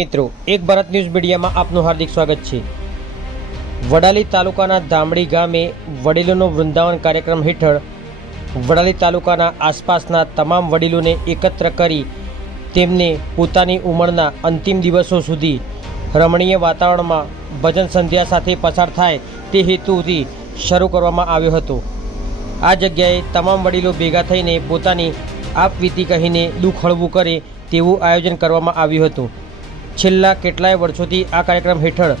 મિત્રો, એક ભારત ન્યૂઝ મીડિયામાં આપનું હાર્દિક સ્વાગત છે। વડાલી તાલુકાના ધામડી ગામે વડીલોનો વૃંદાવન કાર્યક્રમ હેઠળ વડાલી તાલુકાના આસપાસના તમામ વડીલોને એકત્ર કરી તેમને પોતાની ઉંમરના અંતિમ દિવસો સુધી રમણીય વાતાવરણમાં ભજન સંધ્યા સાથે પસાર થાય તે હેતુથી શરૂ કરવામાં આવ્યો હતો। આ જગ્યાએ તમામ વડીલો ભેગા થઈને પોતાની આપવીતી કહીને દુઃખ હળવું કરે તેવું આયોજન કરવામાં આવ્યું હતું। છેલ્લા કેટલાય વર્ષોથી આ કાર્યક્રમ હેઠળ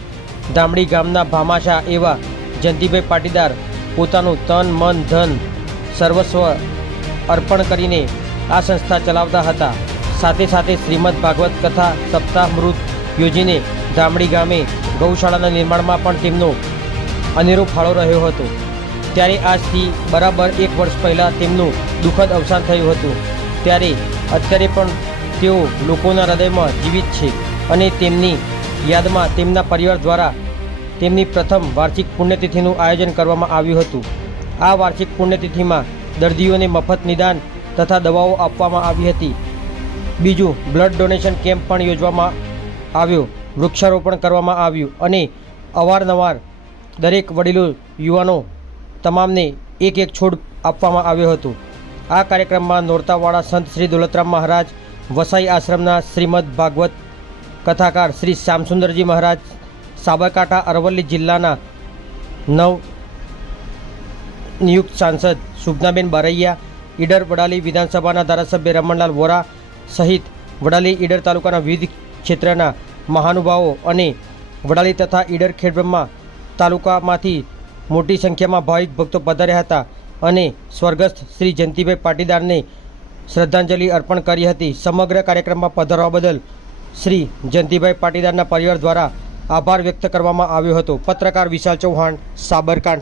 ધામડી ગામના ભામાશા એવા જયંતિભાઈ પાટીદાર પોતાનું તન મન ધન સર્વસ્વ અર્પણ કરીને આ સંસ્થા ચલાવતા હતા। સાથે સાથે શ્રીમદ ભાગવત કથા સપ્તાહમૃત યોજીને ધામડી ગામે ગૌશાળાના નિર્માણમાં પણ તેમનો અનેરો ફાળો રહ્યો હતો। ત્યારે આજથી બરાબર 1 વર્ષ પહેલાં તેમનું દુઃખદ અવસાન થયું હતું। ત્યારે અત્યારે પણ તેઓ લોકોના હૃદયમાં જીવિત છે અને તેમની યાદમાં તેમના પરિવાર દ્વારા તેમની પ્રથમ વાર્ષિક પુણ્યતિથિનું આયોજન કરવામાં આવ્યું હતું। આ વાર્ષિક પુણ્યતિથિમાં દર્દીઓને મફત નિદાન તથા દવાઓ આપવામાં આવી હતી। બીજું, બ્લડ ડોનેશન કેમ્પ પણ યોજવામાં આવ્યો, વૃક્ષારોપણ કરવામાં આવ્યું અને અવારનવાર દરેક વડીલો યુવાનો તમામને એક છોડ આપવામાં આવ્યો હતો। આ કાર્યક્રમમાં નોરતાવાળા સંત શ્રી દોલતરામ મહારાજ, વસાઈ આશ્રમના શ્રીમદ ભાગવત કથાકાર શ્રી શ્યામસુંદરજી મહારાજ, સાબરકાંઠા અરવલ્લી જિલ્લાના નવ નિયુક્ત સાંસદ શુભનાબેન બારૈયા, ઈડર વડાલી વિધાનસભાના ધારાસભ્ય રમણલાલ વોરા સહિત વડાલી ઈડર તાલુકાના વિવિધ ક્ષેત્રના મહાનુભાવો અને વડાલી તથા ઈડર ખેડબ્રહ્મા તાલુકામાંથી મોટી સંખ્યામાં ભાવિક ભક્તો પધાર્યા હતા અને સ્વર્ગસ્થ શ્રી જયંતિભાઈ પાટીદારને શ્રદ્ધાંજલિ અર્પણ કરી હતી। સમગ્ર કાર્યક્રમમાં પધારવા બદલ શ્રી જયંતિભાઈ પાટીદારના પરિવાર દ્વારા આભાર વ્યક્ત કરવામાં આવ્યો હતો। પત્રકાર વિશાલ ચૌહાણ, સાબરકાંઠા।